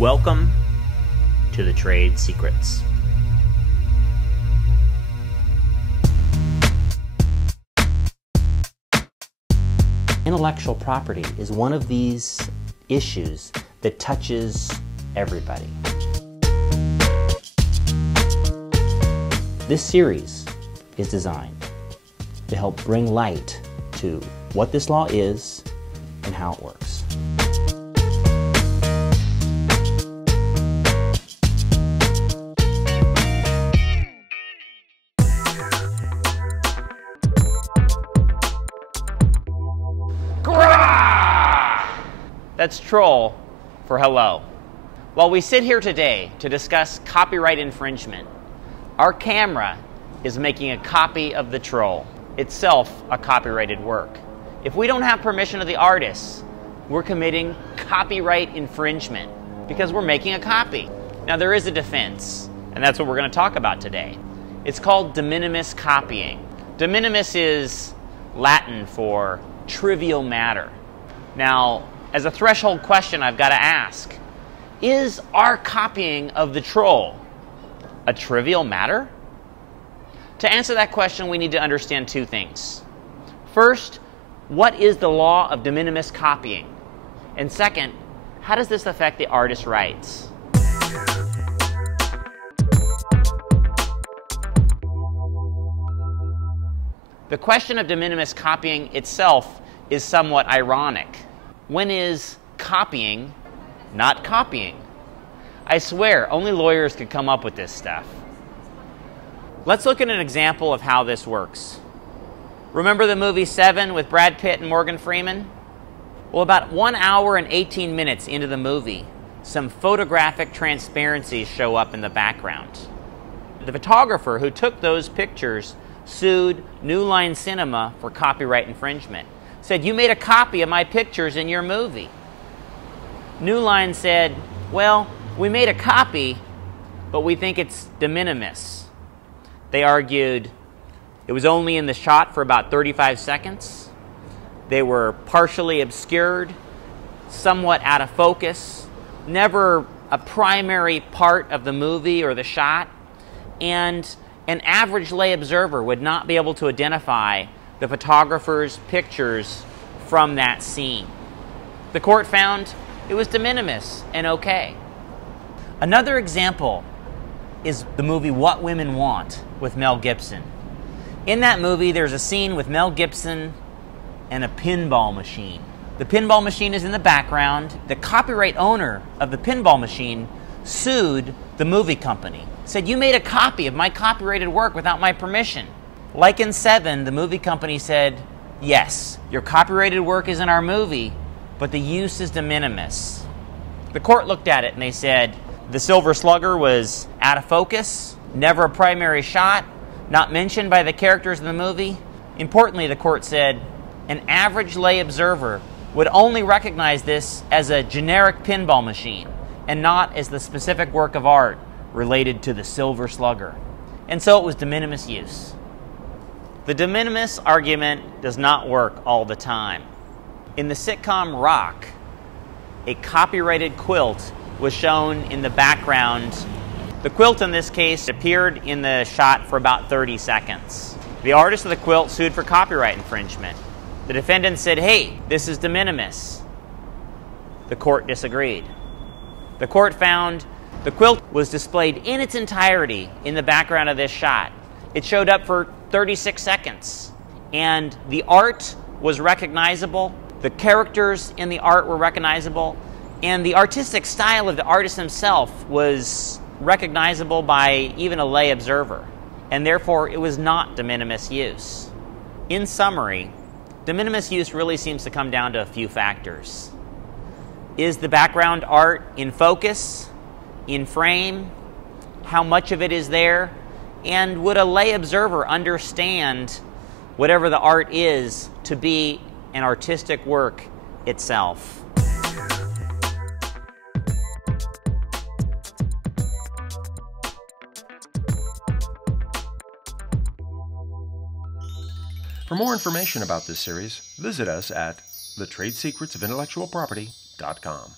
Welcome to the Trade Secrets. Intellectual property is one of these issues that touches everybody. This series is designed to help bring light to what this law is and how it works. That's troll for hello. While we sit here today to discuss copyright infringement, our camera is making a copy of the troll, itself a copyrighted work. If we don't have permission of the artists, we're committing copyright infringement because we're making a copy. Now there is a defense, and that's what we're going to talk about today. It's called de minimis copying. De minimis is Latin for trivial matter. Now, as a threshold question I've got to ask, is our copying of the troll a trivial matter? To answer that question, we need to understand two things. First, what is the law of de minimis copying? And second, how does this affect the artist's rights? The question of de minimis copying itself is somewhat ironic. When is copying not copying? I swear, only lawyers could come up with this stuff. Let's look at an example of how this works. Remember the movie Seven with Brad Pitt and Morgan Freeman? Well, about 1 hour and 18 minutes into the movie, some photographic transparencies show up in the background. The photographer who took those pictures sued New Line Cinema for copyright infringement. Said, "You made a copy of my pictures in your movie." New Line said, "Well, we made a copy, but we think it's de minimis." They argued it was only in the shot for about 35 seconds. They were partially obscured, somewhat out of focus, never a primary part of the movie or the shot, and an average lay observer would not be able to identify the photographer's pictures from that scene. The court found it was de minimis and okay. Another example is the movie What Women Want with Mel Gibson. In that movie, there's a scene with Mel Gibson and a pinball machine. The pinball machine is in the background. The copyright owner of the pinball machine sued the movie company. Said, "You made a copy of my copyrighted work without my permission." Like in Seven, the movie company said, "Yes, your copyrighted work is in our movie, but the use is de minimis." The court looked at it and they said, the Silver Slugger was out of focus, never a primary shot, not mentioned by the characters in the movie. Importantly, the court said, an average lay observer would only recognize this as a generic pinball machine and not as the specific work of art related to the Silver Slugger. And so it was de minimis use. The de minimis argument does not work all the time. In the sitcom Rock, a copyrighted quilt was shown in the background. The quilt in this case appeared in the shot for about 30 seconds. The artist of the quilt sued for copyright infringement. The defendant said, "Hey, this is de minimis." The court disagreed. The court found the quilt was displayed in its entirety in the background of this shot. It showed up for 36 seconds, and the art was recognizable, the characters in the art were recognizable, and the artistic style of the artist himself was recognizable by even a lay observer, and therefore it was not de minimis use. In summary, de minimis use really seems to come down to a few factors. Is the background art in focus, in frame? How much of it is there? And would a lay observer understand whatever the art is to be an artistic work itself? For more information about this series, visit us at thetradesecretsofintellectualproperty.com.